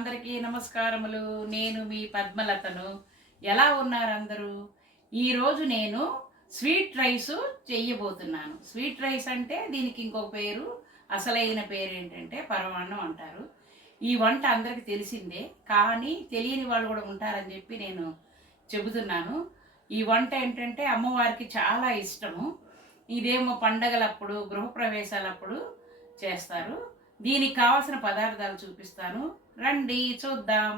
అందరికీ నమస్కారములు. నేను మీ పద్మలతను. ఎలా ఉన్నారు అందరూ? ఈరోజు నేను స్వీట్ రైస్ చెయ్యబోతున్నాను స్వీట్ రైస్ అంటే దీనికి ఇంకొక పేరు అసలైన పేరు ఏంటంటే పరమాన్నం అంటారు. ఈ వంట అందరికీ తెలిసిందే కానీ తెలియని వాళ్ళు కూడా ఉంటారని చెప్పి నేను చెబుతున్నాను. ఈ వంట ఏంటంటే అమ్మవారికి చాలా ఇష్టము. ఇదేమో పండగలప్పుడు గృహప్రవేశాలప్పుడు చేస్తారు. దీనికి కావాల్సిన పదార్థాలు చూపిస్తాను. రండి చూద్దాం.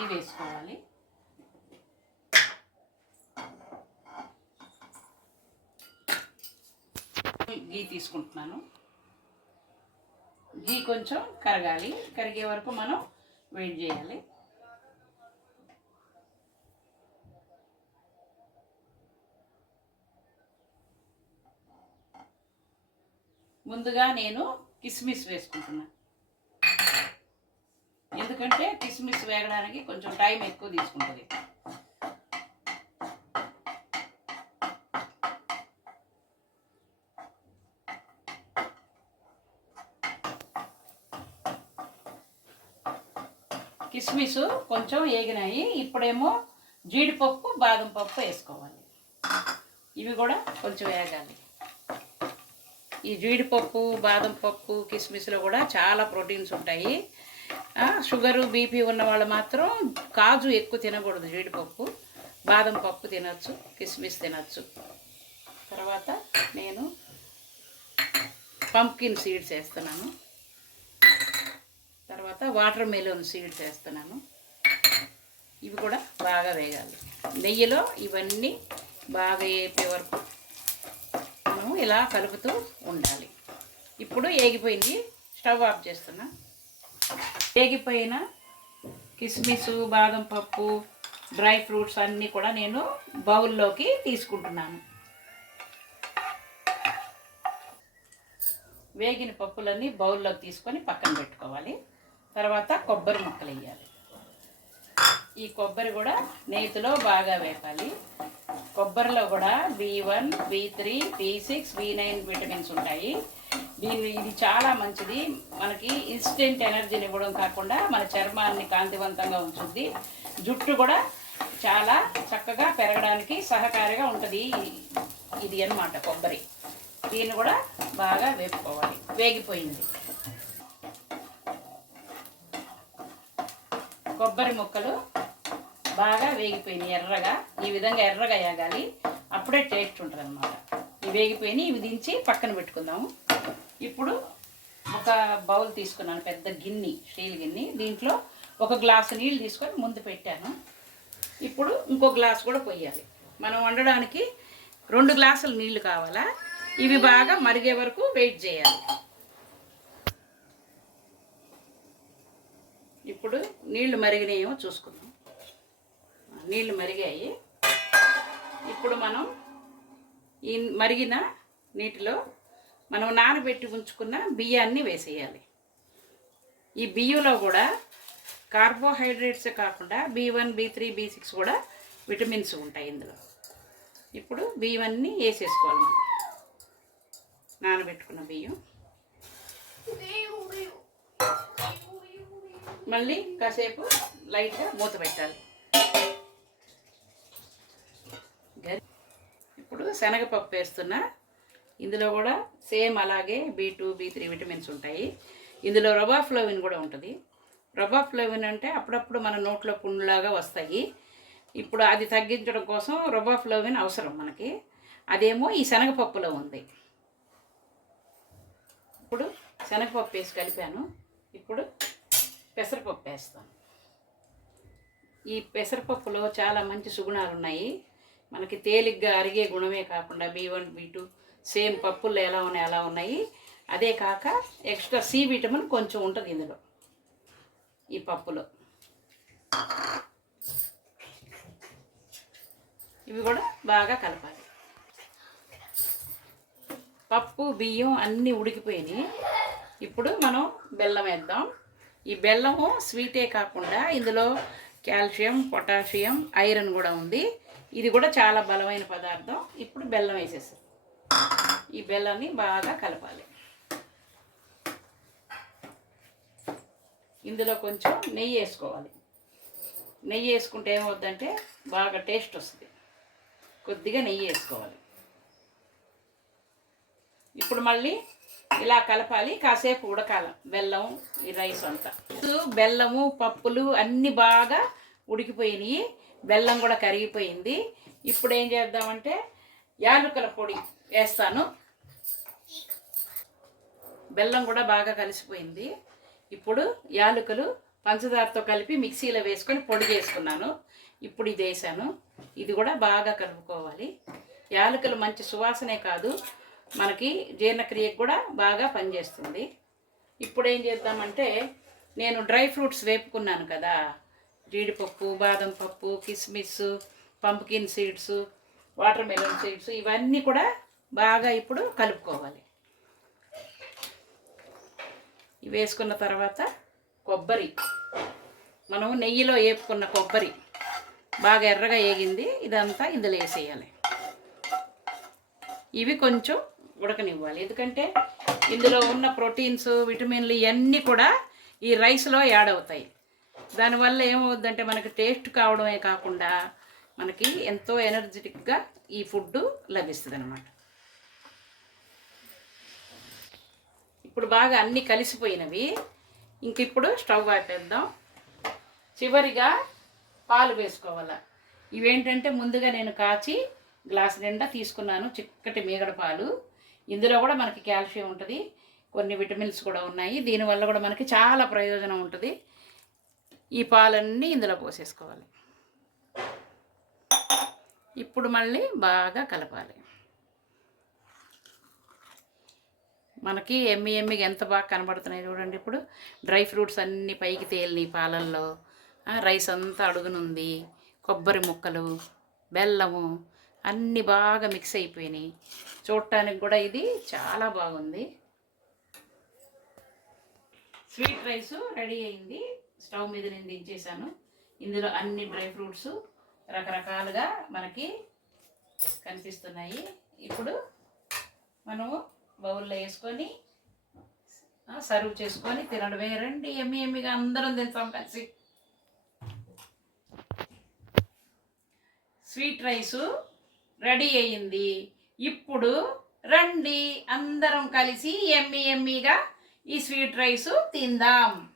కొంచెం గీ వేసుకోవాలి. గీ తీసుకుంటున్నాను. గీ కొంచెం కరగాలి. కరిగే వరకు మనం వెయిట్ చేయాలి. ముందుగా నేను కిస్మిస్ వేసుకుంటున్నాను ఎందుకంటే కిస్మిస్ వేగడానికి కొంచెం టైం ఎక్కువ తీసుకుంటుంది. కిస్మిస్ కొంచెం ఏగినాయి. ఇప్పుడేమో జీడిపప్పు బాదం పప్పు వేసుకోవాలి. ఇవి కూడా కొంచెం వేగాలి. ఈ జీడిపప్పు బాదం పప్పు కిస్మిస్లో కూడా చాలా ప్రోటీన్స్ ఉంటాయి. షుగరు బీపీ ఉన్న వాళ్ళు మాత్రం కాజు ఎక్కువ తినకూడదు జీడిపప్పు బాదం పప్పు తినచ్చు కిస్మిస్ తినచ్చు. తర్వాత నేను పంప్కిన్ సీడ్స్ వేస్తున్నాను తర్వాత వాటర్ మెలోన్ సీడ్స్ వేస్తున్నాను ఇవి కూడా బాగా వేగాలి. నెయ్యిలో ఇవన్నీ బాగా వేపే వరకు మనం ఇలా కలుపుతూ ఉండాలి. ఇప్పుడు ఏగిపోయింది స్టవ్ ఆఫ్ చేస్తున్నా. వేగిపోయిన కిస్మిస్ బాదం పప్పు డ్రై ఫ్రూట్స్ అన్నీ కూడా నేను బౌల్లోకి తీసుకుంటున్నాను. వేగిన పప్పులన్నీ బౌల్లోకి తీసుకొని పక్కన పెట్టుకోవాలి. తర్వాత కొబ్బరి ముక్కలు వేయాలి. ఈ కొబ్బరి కూడా నేతిలో బాగా వేపాలి. కొబ్బరిలో కూడా B one B three B six B nine vitamins ఉంటాయి. దీని ఇది చాలా మంచిది. మనకి ఇన్స్టెంట్ ఎనర్జీని ఇవ్వడం కాకుండా మన చర్మాన్ని కాంతివంతంగా ఉంచుద్ది. జుట్టు కూడా చాలా చక్కగా పెరగడానికి సహకారిగా ఉంటుంది. ఇది అన్నమాట కొబ్బరి. దీన్ని కూడా బాగా వేపుకోవాలి. వేగిపోయింది. కొబ్బరి ముక్కలు బాగా వేగిపోయినాయి ఎర్రగా. ఈ విధంగా ఎర్రగా వేగాలి అప్పుడే టేస్ట్ ఉంటుంది అనమాట ఇవి వేగిపోయినాయి. ఇవి దించి పక్కన పెట్టుకుందాము. ఇప్పుడు ఒక బౌల్ తీసుకున్నాను పెద్ద గిన్నె స్టీల్ గిన్నె. దీంట్లో ఒక గ్లాసు నీళ్ళు తీసుకొని ముందు పెట్టాను. ఇప్పుడు ఇంకో గ్లాస్ కూడా పోయాలి మనం వండడానికి రెండు గ్లాసులు నీళ్ళు కావాలా? ఇవి బాగా మరిగే వరకు వెయిట్ చేయాలి. ఇప్పుడు నీళ్ళు మరిగినాయేమో చూసుకుందాం. నీళ్ళు మరిగాయి. ఇప్పుడు మనం ఈ మరిగిన నీటిలో మనం నానబెట్టి ఉంచుకున్న బియ్యాన్ని వేసేయాలి. ఈ బియ్యంలో కూడా కార్బోహైడ్రేట్స్ కాకుండా B one B three B six కూడా విటమిన్స్ ఉంటాయి ఇందులో. ఇప్పుడు బియ్యం వేసేసుకోవాలి మనం. నానబెట్టుకున్న బియ్యం. మళ్ళీ కాసేపు లైట్గా మూత పెట్టాలి. గరి- ఇప్పుడు శనగపప్పు వేస్తున్నా ఇందులో కూడా సేమ్ అలాగే B two B three vitamins ఉంటాయి. ఇందులో రొబాఫ్లోవిన్ కూడా ఉంటుంది. రొబాఫ్లోవిన్ అంటే అప్పుడప్పుడు మన నోట్లో పుండ్లాగా వస్తాయి. ఇప్పుడు అది తగ్గించడం కోసం రొబాఫ్లోవిన్ అవసరం మనకి. అదేమో ఈ శనగపప్పులో ఉంది. ఇప్పుడు శనగపప్పు వేసి కలిపాను. ఇప్పుడు పెసరపప్పు వేస్తాను. ఈ పెసరపప్పులో చాలా మంచి సుగుణాలు ఉన్నాయి మనకి తేలిగ్గా అరిగే గుణమే కాకుండా B one B two same పప్పుల్లో ఎలా ఉన్నాయి అలా ఉన్నాయి. అదే కాక ఎక్స్ట్రా సి విటమిన్ కొంచెం ఉంటుంది ఇందులో ఈ పప్పులో. ఇవి కూడా బాగా కలపాలి. పప్పు బియ్యం అన్నీ ఉడికిపోయినాయి. ఇప్పుడు మనం బెల్లం వేద్దాం. ఈ బెల్లము స్వీటే కాకుండా ఇందులో కాల్షియం పొటాషియం ఐరన్ కూడా ఉంది. ఇది కూడా చాలా బలమైన పదార్థం. ఇప్పుడు బెల్లం వేసేస్తాం ఈ బెల్లాన్ని బాగా కలపాలి. ఇందులో కొంచెం నెయ్యి వేసుకోవాలి. నెయ్యి వేసుకుంటే ఏమవుద్దంటే బాగా టేస్ట్ వస్తుంది. కొద్దిగా నెయ్యి వేసుకోవాలి. ఇప్పుడు మళ్ళీ ఇలా కలపాలి. కాసేపు ఉడకాల. బెల్లం ఈ రైస్ అంతా. బెల్లము పప్పులు అన్నీ బాగా ఉడికిపోయినాయి. బెల్లం కూడా కరిగిపోయింది. ఇప్పుడు ఏం చేద్దామంటే యాలకుల పొడి వేస్తాను. బెల్లం కూడా బాగా కలిసిపోయింది. ఇప్పుడు యాలకులు పంచదారతో కలిపి మిక్సీలో వేసుకొని పొడి చేసుకున్నాను. ఇప్పుడు ఇది వేసాను. ఇది కూడా బాగా కలుపుకోవాలి. యాలకులు మంచి సువాసనే కాదు. మనకి జీర్ణక్రియకు కూడా బాగా పనిచేస్తుంది. ఇప్పుడు ఏం చేద్దామంటే నేను డ్రై ఫ్రూట్స్ వేపుకున్నాను కదా. జీడిపప్పు బాదం పప్పు కిస్మిస్ pumpkin seeds watermelon seeds ఇవన్నీ కూడా బాగా ఇప్పుడు కలుపుకోవాలి. ఇవి వేసుకున్న తర్వాత కొబ్బరి మనం నెయ్యిలో వేపుకున్న కొబ్బరి బాగా ఎర్రగా ఏగింది ఇదంతా ఇందులో వేసేయాలి. ఇవి కొంచెం ఉడకనివ్వాలి ఎందుకంటే ఇందులో ఉన్న ప్రోటీన్స్ విటమిన్లు ఇవన్నీ కూడా ఈ రైస్లో యాడ్ అవుతాయి. దానివల్ల ఏమవుద్దంటే మనకు టేస్ట్ కావడమే కాకుండా మనకి ఎంతో ఎనర్జెటిక్గా ఈ ఫుడ్ లభిస్తుంది అనమాట ఇప్పుడు బాగా అన్నీ కలిసిపోయినవి. ఇంక ఇప్పుడు స్టవ్ ఆపేద్దాం. చివరిగా పాలు వేసుకోవాలి. ఇవేంటంటే ముందుగా నేను కాచి గ్లాస్ నిండా తీసుకున్నాను చిక్కటి మీగడ పాలు. ఇందులో కూడా మనకి కాల్షియం ఉంటుంది. కొన్ని విటమిన్స్ కూడా ఉన్నాయి. దీనివల్ల కూడా మనకి చాలా ప్రయోజనం ఉంటుంది. ఈ పాలన్నీ ఇందులో పోసేసుకోవాలి. ఇప్పుడు మళ్ళీ బాగా కలపాలి. మనకి ఎమ్మి ఎమ్మిగా ఎంత బాగా కనబడుతున్నాయి చూడండి ఇప్పుడు. డ్రై ఫ్రూట్స్ అన్నీ పైకి తేలినాయి పాలల్లో. రైస్ అంతా అడుగునుంది. కొబ్బరి ముక్కలు బెల్లము అన్నీ బాగా మిక్స్ అయిపోయినాయి. చూడటానికి కూడా ఇది చాలా బాగుంది. స్వీట్ రైస్ రెడీ అయింది. స్టవ్ మీద నేను దించేసాను ఇందులో అన్ని డ్రై ఫ్రూట్స్ రకరకాలుగా మనకి కనిపిస్తున్నాయి. ఇప్పుడు మనము బౌల్లో వేసుకొని సర్వ్ చేసుకొని తినడమే. రండి ఎమ్మి ఎమ్మిగా అందరం తింటాం కలిసి. స్వీట్ రైసు రెడీ అయ్యింది. ఇప్పుడు రండి అందరం కలిసి ఎమ్మి ఎమ్మిగా ఈ స్వీట్ రైసు తిందాం.